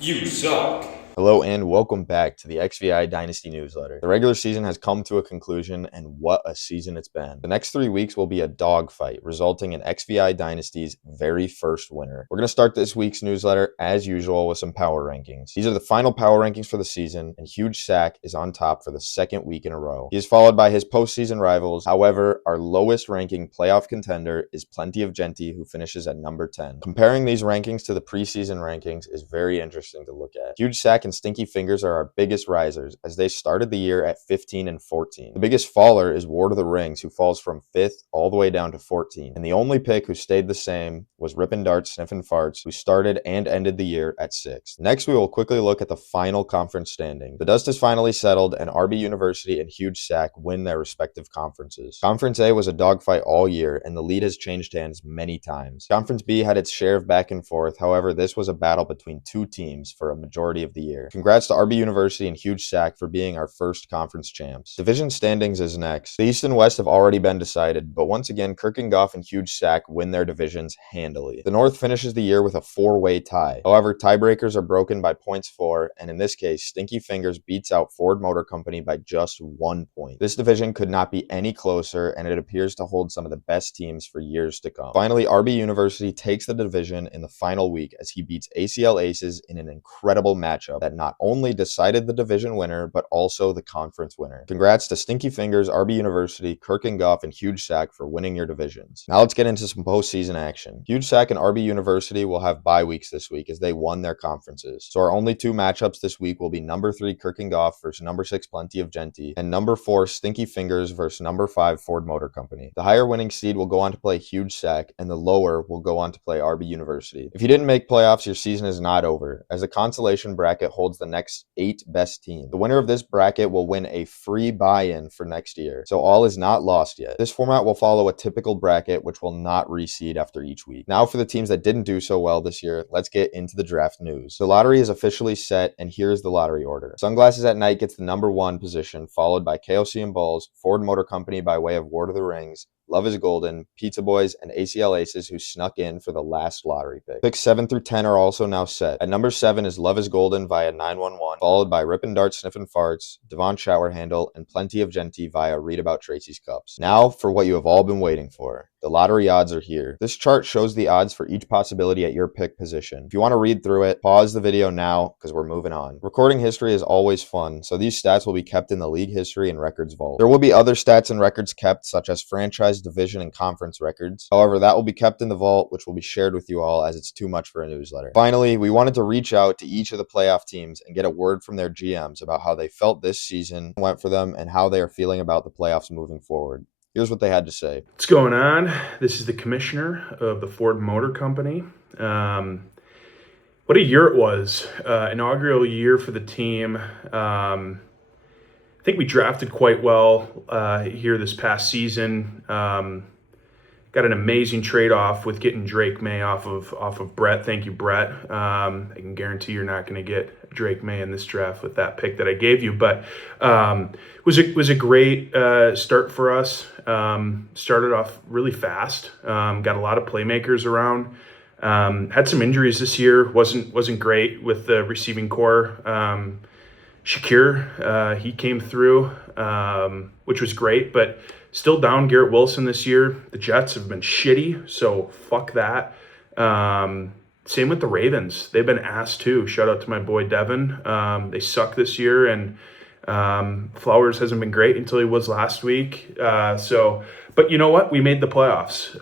You suck. Hello and welcome back to the XVI Dynasty newsletter. The regular season has come to a conclusion, and what a season it's been. The next 3 weeks will be a dogfight, resulting in XVI Dynasty's very first winner. We're going to start this week's newsletter, as usual, with some power rankings. These are the final power rankings for the season, and Huge Sack is on top for the second week in a row. He is followed by his postseason rivals. However, our lowest ranking playoff contender is Plenty of Genty, who finishes at number 10. Comparing these rankings to the preseason rankings is very interesting to look at. Huge Sack and Stinky Fingers are our biggest risers, as they started the year at 15 and 14. The biggest faller is Ward of the Rings, who falls from 5th all the way down to 14. And the only pick who stayed the same was Rippin' Darts, Sniffin' Farts, who started and ended the year at 6th. Next, we will quickly look at the final conference standing. The dust is finally settled, and RB University and Huge Sack win their respective conferences. Conference A was a dogfight all year, and the lead has changed hands many times. Conference B had its share of back and forth. However, this was a battle between two teams for a majority of the year. Congrats to RB University and Huge Sack for being our first conference champs. Division standings is next. The East and West have already been decided, but once again, Kirkengoff and Huge Sack win their divisions handily. The North finishes the year with a 4-way tie. However, tiebreakers are broken by points for, and in this case, Stinky Fingers beats out Ford Motor Company by just 1 point. This division could not be any closer, and it appears to hold some of the best teams for years to come. Finally, RB University takes the division in the final week as he beats ACL Aces in an incredible matchup that not only decided the division winner, but also the conference winner. Congrats to Stinky Fingers, RB University, Kirkengoff, and Huge Sack for winning your divisions. Now let's get into some postseason action. Huge Sack and RB University will have bye weeks this week as they won their conferences. So our only two matchups this week will be number 3 Kirkengoff versus number 6 Plenty of Genty, and number 4 Stinky Fingers versus number 5 Ford Motor Company. The higher winning seed will go on to play Huge Sack, and the lower will go on to play RB University. If you didn't make playoffs, your season is not over, as the consolation bracket holds the next 8 best teams. The winner of this bracket will win a free buy-in for next year, so all is not lost yet. This format will follow a typical bracket, which will not reseed after each week. Now for the teams that didn't do so well this year, let's get into the draft news. The lottery is officially set, and here's the lottery order. Sunglasses at Night gets the number 1 position, followed by KOC and Balls, Ford Motor Company by way of Ward of the Rings, Love is Golden, Pizza Boys, and ACL Aces, who snuck in for the last lottery pick. Picks 7 through 10 are also now set. At number 7 is Love is Golden via 911, followed by Rippin' Darts, Sniffin' Farts, Devon Shower Handle, and Plenty of Genty via Read About Tracy's Cups. Now for what you have all been waiting for. The lottery odds are here. This chart shows the odds for each possibility at your pick position. If you want to read through it, pause the video now because we're moving on. Recording history is always fun, so these stats will be kept in the league history and records vault. There will be other stats and records kept, such as franchise, division, and conference records. However, that will be kept in the vault, which will be shared with you all as it's too much for a newsletter. Finally, we wanted to reach out to each of the playoff teams and get a word from their GMs about how they felt this season went for them and how they are feeling about the playoffs moving forward. Here's what they had to say. What's going on? This is the commissioner of the Ford Motor Company. What a year it was. Inaugural year for the team. I think we drafted quite well here this past season. Got an amazing trade-off with getting Drake May off of Brett. Thank you, Brett. I can guarantee you're not going to get Drake May in this draft with that pick that I gave you. But it was a great start for us. Started off really fast. Got a lot of playmakers around. Had some injuries this year. Wasn't great with the receiving core. Shakir, he came through, which was great, but still down Garrett Wilson this year. The Jets have been shitty, so fuck that. Same with the Ravens. They've been ass too. Shout out to my boy Devin. They suck this year, and Flowers hasn't been great until he was last week. But you know what? We made the playoffs.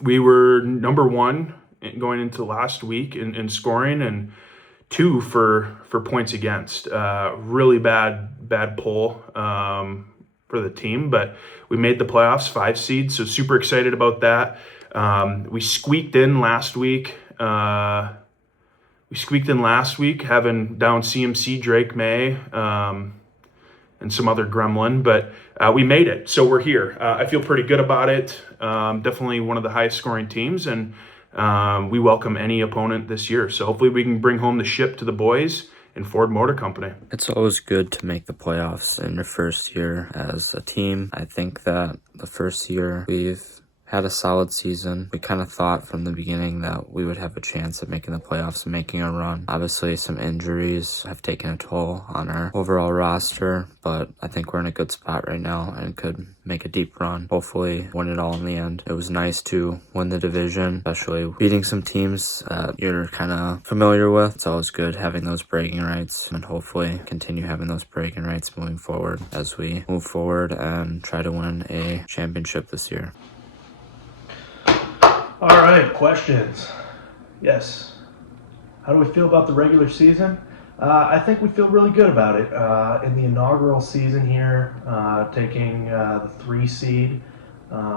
We were number 1 going into last week in scoring, and 2 for points against. Really bad pull for the team, but we made the playoffs, 5 seeds, so super excited about that. We squeaked in last week. Having down CMC, Drake May, and some other gremlin, but we made it, so we're here. I feel pretty good about it. Definitely one of the highest scoring teams, and we welcome any opponent this year. So hopefully we can bring home the ship to the boys in Ford Motor Company. It's always good to make the playoffs in your first year as a team. I think that the first year we've had a solid season. We kind of thought from the beginning that we would have a chance at making the playoffs and making a run. Obviously, some injuries have taken a toll on our overall roster, but I think we're in a good spot right now and could make a deep run. Hopefully win it all in the end. It was nice to win the division, especially beating some teams that you're kind of familiar with. It's always good having those bragging rights, and hopefully continue having those bragging rights moving forward as we move forward and try to win a championship this year. All right, questions. Yes. How do we feel about the regular season? I think we feel really good about it. In the inaugural season here, taking the 3 seed,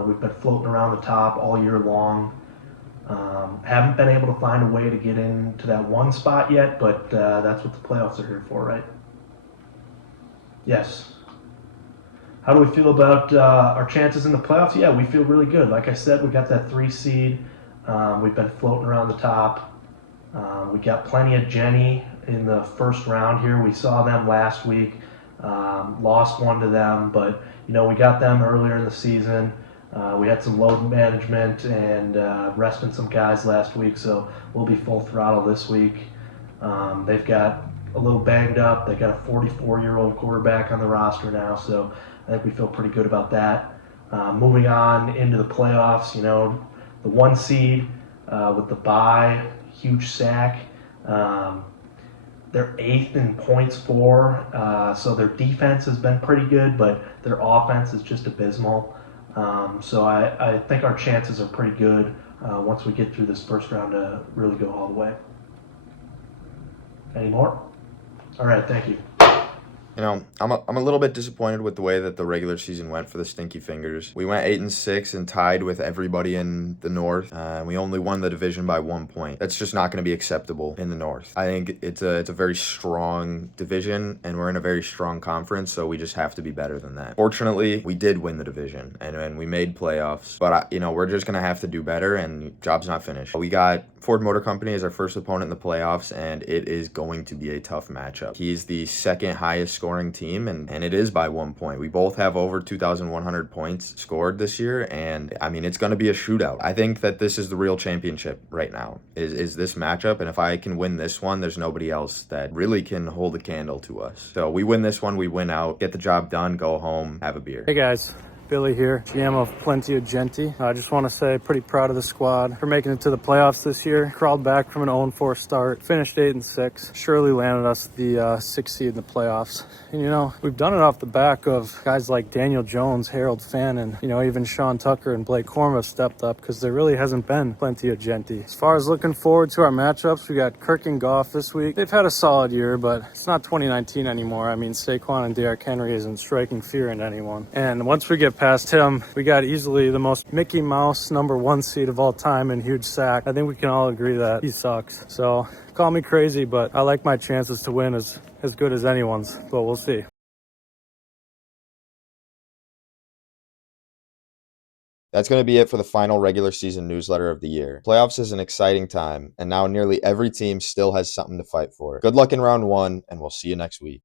we've been floating around the top all year long. Haven't been able to find a way to get into that 1 spot yet, but that's what the playoffs are here for, right? Yes. How do we feel about our chances in the playoffs? Yeah, we feel really good. Like I said, we got that 3 seed. We've been floating around the top. We got plenty of Jenny in the first round here. We saw them last week. Lost one to them, but we got them earlier in the season. We had some load management and resting some guys last week, so we'll be full throttle this week. They've got a little banged up. They got a 44-year-old quarterback on the roster now, so I think we feel pretty good about that. Moving on into the playoffs, the 1 seed with the bye, huge sack. They're 8th in points for, so their defense has been pretty good, but their offense is just abysmal. So I think our chances are pretty good once we get through this first round to really go all the way. Any more? All right, thank you. I'm a little bit disappointed with the way that the regular season went for the Stinky Fingers. We went 8-6 and tied with everybody in the North. We only won the division by 1 point. That's just not going to be acceptable in the North. I think it's a very strong division, and we're in a very strong conference, so we just have to be better than that. Fortunately, we did win the division, and we made playoffs. But we're just going to have to do better, and job's not finished. We got Ford Motor Company as our first opponent in the playoffs, and it is going to be a tough matchup. He's the second highest scoring team, and it is by 1 point. We both have over 2,100 points scored this year, and it's going to be a shootout. I think that this is the real championship right now, is this matchup, and if I can win this one, there's nobody else that really can hold a candle to us. So we win this one, we win out, get the job done, go home, have a beer. Hey guys. Billy here, GM of Plenty of Genty. I just want to say pretty proud of the squad for making it to the playoffs this year. Crawled back from an 0-4 start, finished 8-6. Surely landed us the 6th seed in the playoffs. And we've done it off the back of guys like Daniel Jones, Harold Fannin, even Sean Tucker and Blake Corma stepped up because there really hasn't been Plenty of Genty. As far as looking forward to our matchups, we got Kirk and Goff this week. They've had a solid year, but it's not 2019 anymore. Saquon and Derrick Henry isn't striking fear into anyone. And once we get past him, we got easily the most Mickey Mouse #1 seed of all time in huge sack. I think we can all agree that he sucks. So call me crazy, but I like my chances to win as good as anyone's, but we'll see. That's going to be it for the final regular season newsletter of the year. Playoffs is an exciting time, and now nearly every team still has something to fight for. Good luck in round 1, and we'll see you next week.